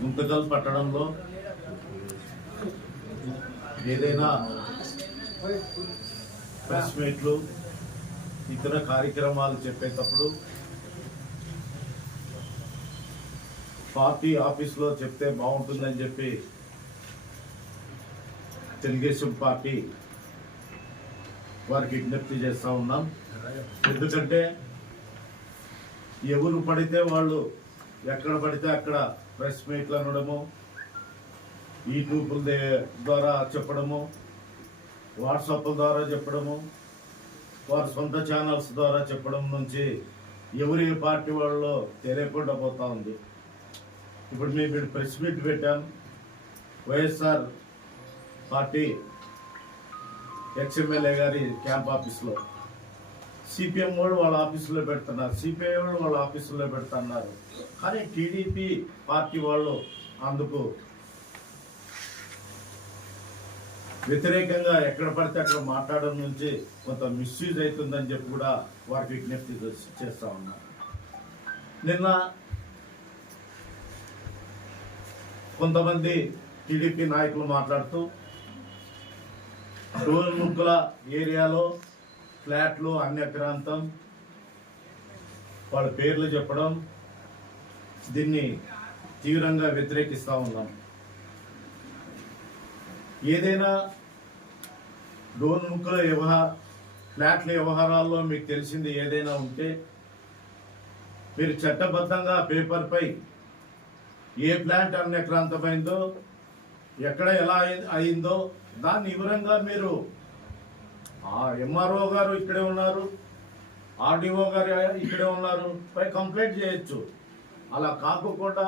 గుంతకల్ పట్టణంలో ఏదైనా ప్రెస్ మీట్లు ఇతర కార్యక్రమాలు చెప్పేటప్పుడు పార్టీ ఆఫీస్లో చెప్తే బాగుంటుందని చెప్పి తెలుగుదేశం పార్టీ వారికి విజ్ఞప్తి చేస్తూ ఉన్నాం. ఎందుకంటే ఎవరు పడితే వాళ్ళు ఎక్కడ పడితే అక్కడ ప్రెస్ మీట్లు అనడము యూట్యూబ్ల దే- ద్వారా చెప్పడము వాట్సాప్ల ద్వారా చెప్పడము వారి సొంత ఛానల్స్ ద్వారా చెప్పడం నుంచి ఎవరి పార్టీ వాళ్ళు తెలియకుండా పోతా ఉంది. ఇప్పుడు మేము ఇక్కడ ప్రెస్ మీట్ పెట్టాం. వైఎస్ఆర్ పార్టీ ఎక్స్ఎమ్మెల్యే గారి క్యాంప్ ఆఫీస్లో. సిపిఎం వాళ్ళు వాళ్ళ ఆఫీసులో పెడుతున్నారు. సిపిఐ వాళ్ళు వాళ్ళ ఆఫీసులో పెడుతున్నారు. కానీ టీడీపీ పార్టీ వాళ్ళు అందుకు వ్యతిరేకంగా ఎక్కడ పడితే అక్కడ మాట్లాడడం నుంచి కొంత మిస్యూజ్ అవుతుందని చెప్పి కూడా వారికి విజ్ఞప్తి చేస్తూ ఉన్నారు నిన్న కొంతమంది టీడీపీ నాయకులు మాట్లాడుతూ డోల్ ముక్కల ఏరియాలో ఫ్లాట్లు అన్యక్రాంతం వాళ్ళ పేర్లు చెప్పడం దీన్ని తీవ్రంగా వ్యతిరేకిస్తూ ఉన్నాం. ఏదైనా డోన్ ముక్కల వ్యవహార ఫ్లాట్ల వ్యవహారాల్లో మీకు తెలిసింది ఏదైనా ఉంటే మీరు చట్టబద్ధంగా పేపర్పై ఏ ప్లాంట్ అన్యక్రాంతమైందో ఎక్కడ ఎలా అయిందో దాన్ని వివరంగా మీరు ఆ ఎంఆర్ఓ గారు ఇక్కడే ఉన్నారు ఆర్డీఓ గారు ఇక్కడే ఉన్నారు పై కంప్లైంట్ చేయొచ్చు. అలా కాకుండా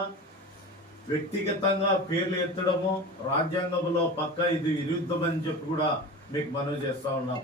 వ్యక్తిగతంగా పేర్లు ఎత్తడము రాజ్యాంగంలో పక్క ఇది విరుద్ధమని చెప్పి కూడా మీకు మనవి చేస్తా ఉన్నాం.